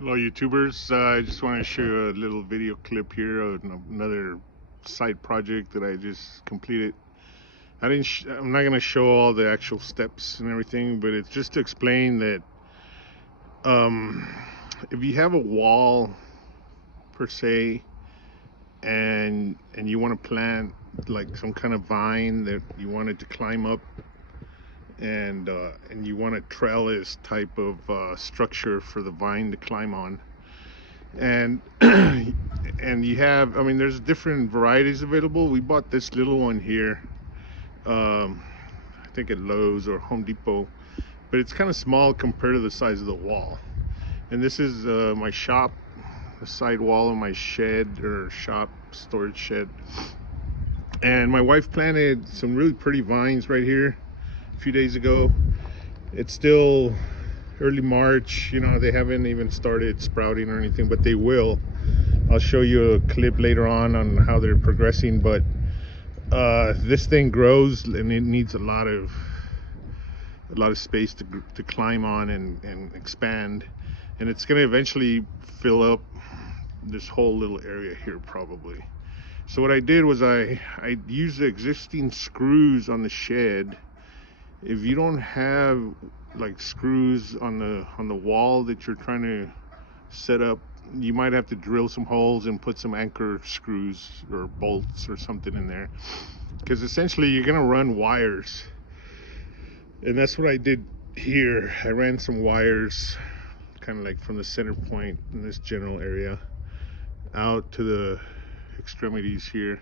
Hello YouTubers, I just want to show you a little video clip here of another side project that I just completed. I'm not going to show all the actual steps and everything, but it's just to explain that um, if you have a wall per se and you want to plant like some kind of vine that you wanted to climb up, and you want a trellis type of structure for the vine to climb on, and and you have, I mean, there's different varieties available. We bought this little one here, I think at Lowe's or Home Depot, but it's kind of small compared to the size of the wall. And this is my shop, the side wall of my shed or shop storage shed. And my wife planted some really pretty vines right here a few days ago. It's still early March, you know, they haven't even started sprouting or anything, but they will. I'll show you a clip later on how they're progressing. But this thing grows and it needs a lot of space to climb on and expand, and it's going to eventually fill up this whole little area here probably. So what I did was I used the existing screws on the shed. If you don't have like screws on the wall that you're trying to set up, you might have to drill some holes and put some anchor screws or bolts or something in there, because essentially you're gonna run wires. And that's what I did here. I ran some wires kind of like from the center point in this general area out to the extremities here,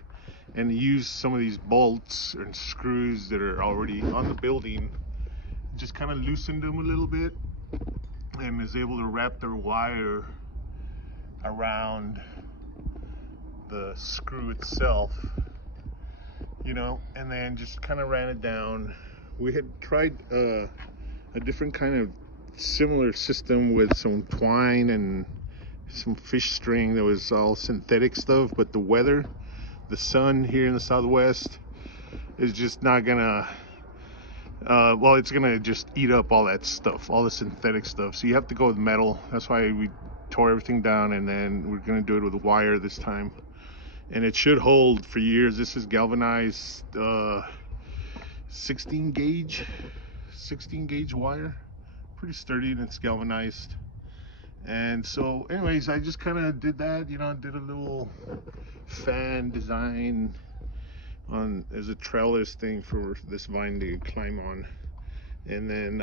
and use some of these bolts and screws that are already on the building. Just kind of loosened them a little bit and is able to wrap their wire around the screw itself, you know, and then just kind of ran it down. We had tried a different kind of similar system with some twine and some fish string that was all synthetic stuff, but the weather, the sun here in the Southwest is just not gonna well, it's gonna just eat up all that stuff, all the synthetic stuff. So you have to go with metal. That's why we tore everything down, and then we're gonna do it with wire this time, and it should hold for years. This is galvanized 16 gauge wire, pretty sturdy, and it's galvanized. And so anyways, I just kind of did that, you know, did a little fan design on as a trellis thing for this vine to climb on. And then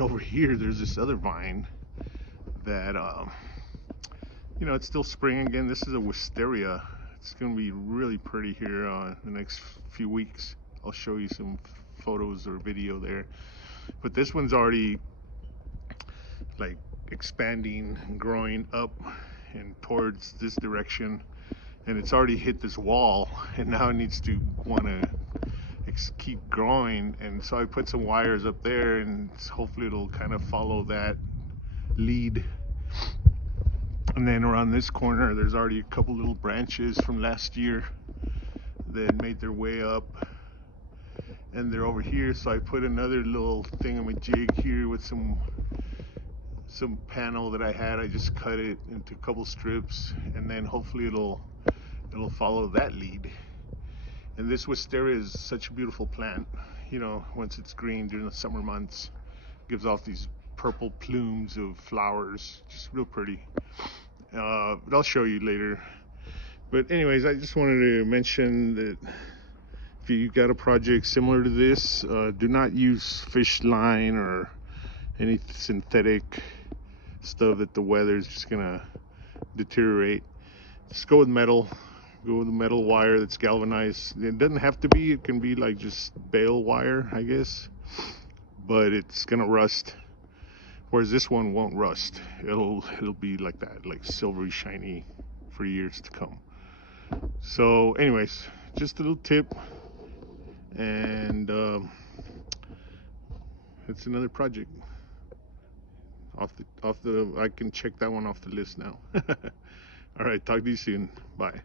over here there's this other vine that you know, it's still spring again. This is a wisteria. It's gonna be really pretty here the next few weeks. I'll show you some photos or video there. But this one's already like expanding and growing up and towards this direction, and it's already hit this wall, and now it needs to want to keep growing. And so I put some wires up there, and hopefully it'll kind of follow that lead. And then around this corner there's already a couple little branches from last year that made their way up, and they're over here. So I put another little thingamajig here with some panel that I had. I just cut it into a couple strips, and then hopefully it'll follow that lead. And this wisteria is such a beautiful plant, you know, once it's green during the summer months, gives off these purple plumes of flowers, just real pretty. But I'll show you later. But anyways, I just wanted to mention that if you got a project similar to this, do not use fish line or any synthetic stuff that the weather is just gonna deteriorate. Just go with metal. Go with a metal wire that's galvanized. It doesn't have to be, it can be like just bale wire, I guess, but it's gonna rust, whereas this one won't rust. It'll be like that, like silvery shiny for years to come. So anyways, just a little tip, and it's another project off the I can check that one off the list now. All right, talk to you soon. Bye.